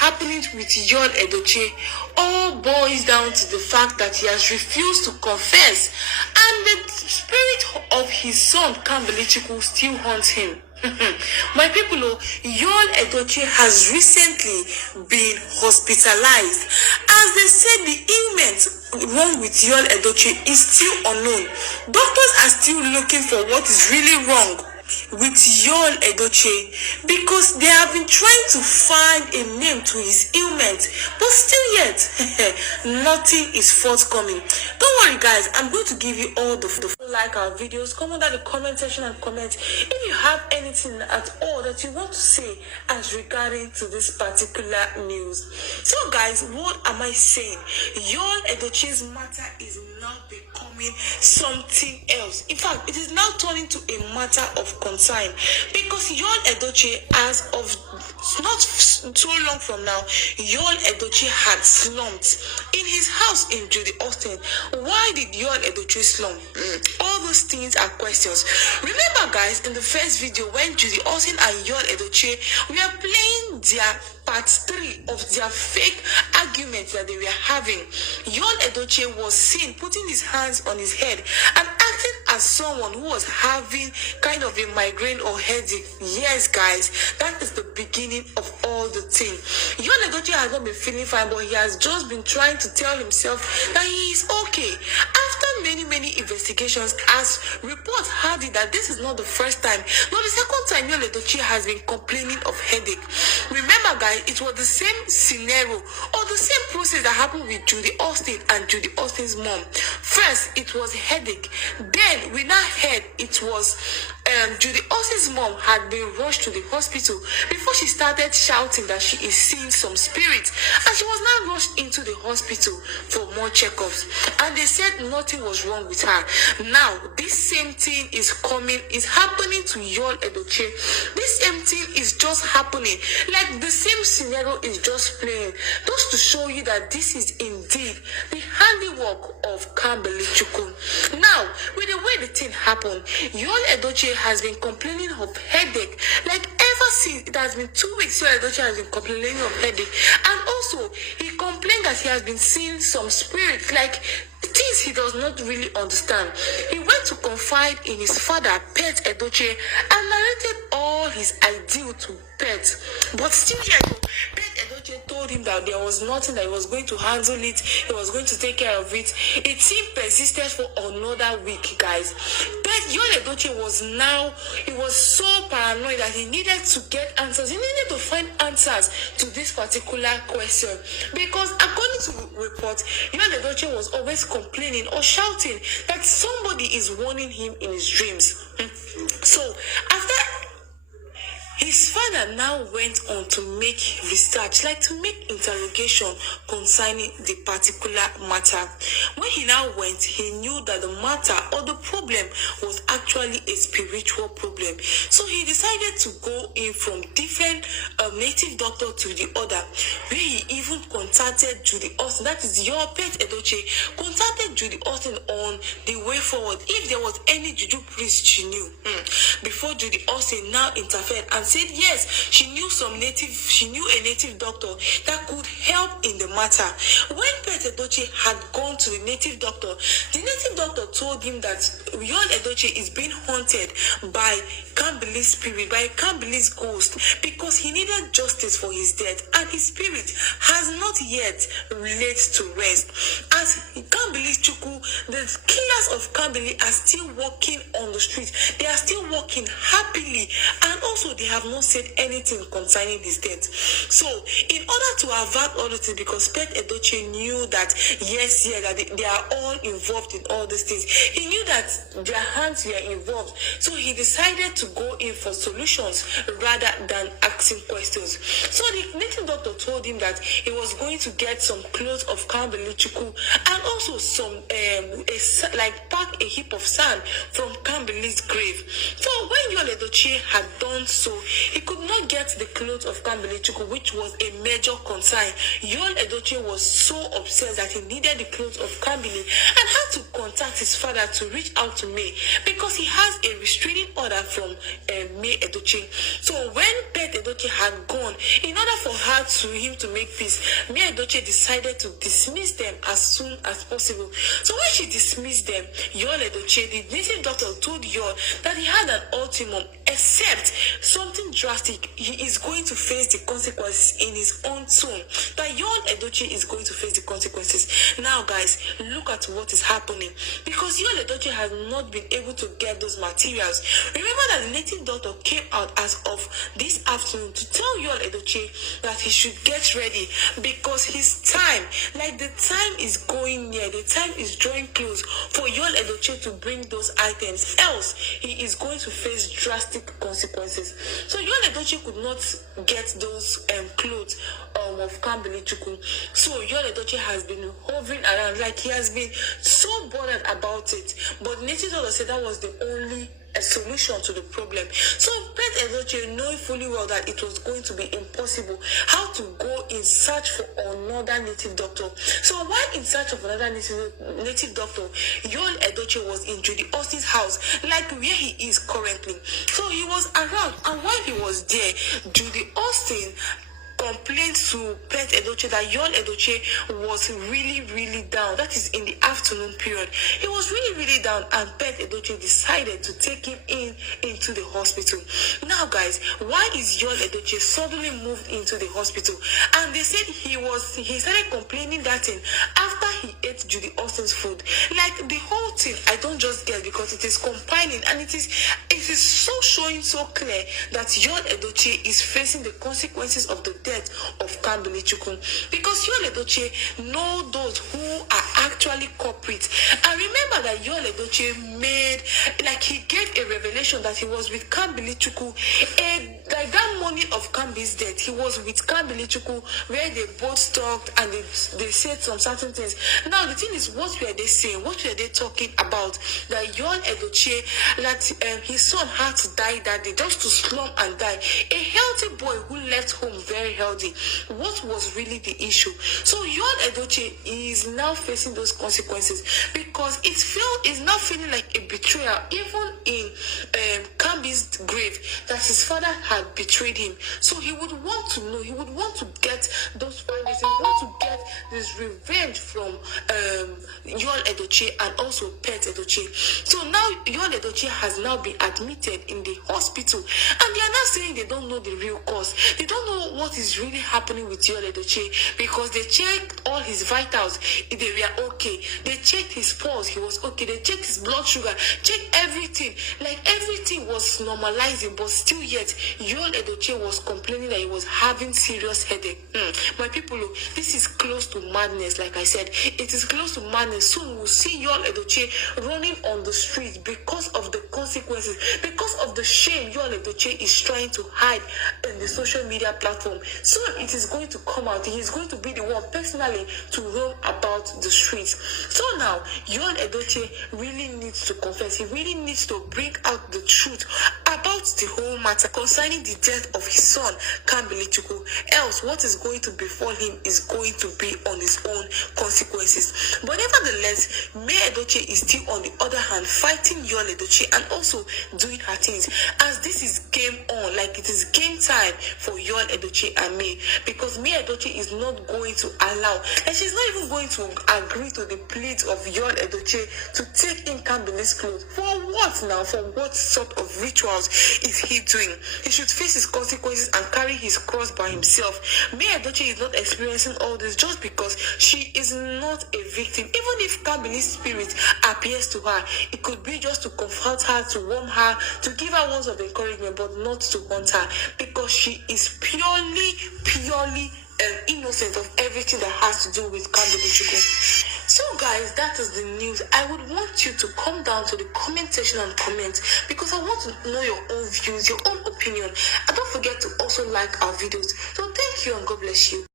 happening with Yul Edochie all boils down to the fact that he has refused to confess, and the spirit of his son Kambalichukwu still haunts him. My people, Yul Edochie has recently been hospitalized. As they said, the ailment wrong with Yul Edochie is still unknown. Doctors are still looking for what is really wrong with Yul Edochie, because they have been trying to find a name to his ailment, but still yet nothing is forthcoming. Don't worry guys, I'm going to give you all the like our videos. Come under the comment section and comment if you have anything at all that you want to say as regarding to this particular news. So guys, what am I saying? Yul Edochie's matter is now becoming something else. In fact, it is now turning to a matter of concern, because Yul Edochie, as of not so long from now, Yul Edochie had slumped in his house in Judy Austin. Why did Yul Edochie slump? All those things are questions. Remember guys, in the first video when Judy Austin and Yul Edochie were playing their part 3 of their fake argument that they were having, Yul Edochie was seen putting his hands on his head and acting as someone who was having kind of a migraine or headache. Yes guys, that is the beginning of all the thing. Yul Edochie has not been feeling fine, but he has just been trying to tell himself that he is okay. After many investigations, as reports had it that this is not the first time, nor the second time Yul Edochie has been complaining of headache. Remember guys, it was the same scenario or the same process that happened with Judy Austin and Judy Austin's mom. First, it was headache. Then we now heard it was Judy Austin's mom had been rushed to the hospital before she started shouting that she is seeing some spirits, and she was now rushed into the hospital for more checkups, and they said nothing was wrong with her. Now this same thing is happening to Yul Edochie. This same thing is just happening, like the same scenario is just playing, just to show you that this is indeed the handiwork of Kambalichukwu. Now, with the way the thing happened, Yul Edochie has been complaining of headache, like ever since. It has been 2 weeks Yul Edochie has been complaining of headache, and also he complained that he has been seeing some spirits, like things he does not really understand. He went to confide in his father, Pet Edochie, and narrated all his ideal to Pet, but still yet Pet Edochie told him that there was nothing, that he was going to handle it, he was going to take care of it. It seemed persisted for another week guys. Pet Yul Edochie was so paranoid that he needed to get answers. He needed to find answers to this particular question, because according to reports, Yul Edochie was always complaining or shouting that somebody is warning him in his dreams. So after his father now went on to make research, like to make interrogation concerning the particular matter. When he now went, he knew that the matter or the problem was actually a spiritual problem. So he decided to go in from different native doctor to the other, where he even contacted Judy Austin, that is your Pet Edochie, contacted Judy Austin on the way forward, if there was any juju priest she knew. Before Judy Austin now interfered and said yes, she knew a native doctor that could help in the matter. When Pet Edochie had gone to the native doctor told him that Yul Edochie is being haunted by Kambali's spirit, by Kambali's ghost, because he needed justice for his death, and his spirit has not yet laid to rest. As Kambalichukwu, the killers of Kambali are still walking on the streets. They are still walking happily, and also they have not said anything concerning his death. So in order to avert all this, because Pet Edochie knew that that they are all involved in all these things, he knew that their hands were involved, so he decided to go in for solutions rather than asking questions. So the native doctor told him that he was going to get some clothes of Kambalichukwu and also some pack a heap of sand from Kambili's grave. So when Yul Edochie had done so, he could not get the clothes of Kambili Chukwu, which was a major concern. Yul Edochie was so upset that he needed the clothes of Kambili and had to contact his father to reach out to May because he has a restraining order from May Edochie. So when Pet Edochie had gone, in order for him to make peace, May Edochie decided to dismiss them as soon as possible. So when she dismissed them, Yul Edochie, the native doctor, told Yul that he had an ultimum, except something drastic. He is going to face the consequences in his own tone. That Yul Edochie is going to face the consequences. Now, guys, look at what is happening. Because Yul Edochie has not been able to get those materials. Remember that the native doctor came out as of this afternoon to tell Yul Edochie that he should get ready because his time, the time is going near, the time is drawing close for Yul Edochie to bring those items. Else, he is going to face drastic consequences. So Yul Edochie could not get those clothes of Kambili Chukwu. So Yul Edochie has been hovering around, he has been so bothered about it. But native doctor said that was the only a solution to the problem. So Pet Edochie, knowing fully well that it was going to be impossible, how to go in search for another native doctor. So while in search of another native doctor, Yul Edochie was in Judy Austin's house, where he is currently. So he was around, and while he was there, Judy Austin complained to Pet Edochie that Yul Edochie was really, really down. That is in the afternoon period. He was really, really down, and Pet Edochie decided to take him into the hospital. Now, guys, why is Yul Edochie suddenly moved into the hospital? And they said he started complaining that thing after he ate Judy Austin's food. The whole thing, I don't just get, because it is compiling, and it is so showing so clear that Yul Edochie is facing the consequences of the death of Kambili Chukwu, because Yul Edochie know those who are actually culprits. And remember that Yul Edochie made, he gave a revelation that he was with Kambili Chukwu, that morning of Kambili's death, he was with Kambili Chukwu, where they both talked and they said some certain things. Now the thing is, what were they saying? What were they talking about? That Yul Edochie, his son had to die that day, just to slump and die. A healthy boy who left home very healthy. What was really the issue? So Yul Edochie is now facing those consequences because it's now feeling like a betrayal, even in Kambi's grave, that his father had betrayed him. So he would want to know, he would want to get those findings, he would want to get this revenge from Yul Edochie and also Pet Edochie. So now Yul Edochie has now been admitted in the hospital, and they are now saying they don't know the real cause. They don't know what is really happening with Yul Edochie, because they checked all his vitals, they were okay. They checked his pulse, he was okay. They checked his blood sugar, checked everything. Everything was normalizing, but still yet Yul Edochie was complaining that he was having serious headache. My people, this is close to madness. Like I said, it is close to madness. Soon we'll see Yul Edochie running on the streets because of the consequences, because of the shame Yul Edochie is trying to hide in the social media platform. Soon it is going to come out. He is going to be the one personally to roam about the streets. So now Yul Edochie really needs to confess. He really needs to bring out the truth about the whole matter concerning the death of his son Kambili Chukwu. Else, what is going to befall him is going to be on his own consequences. But nevertheless, May Edochie is still on the other hand fighting Yul Edochie and also doing her things, as this is game on, it is game time for Yul Edochie and May, because May Edochie is not going to allow, and she's not even going to agree to the pleas of Yul Edochie to take in Kambili's clothes. For what now? For what sort of rituals is he doing? He should face his consequences and carry his cross by himself. May Edochie is not experiencing all this just because she is not a victim. Even if Kambili's spirit appears to her, it could be just to comfort her, to warm her, to give her words of encouragement, but not to haunt her, because she is purely innocent of everything that has to do with Kambili Chukwu. So guys, that is the news. I would want you to come down to the comment section and comment, because I want to know your own views, your own opinion. And don't forget to also like our videos. So thank you and God bless you.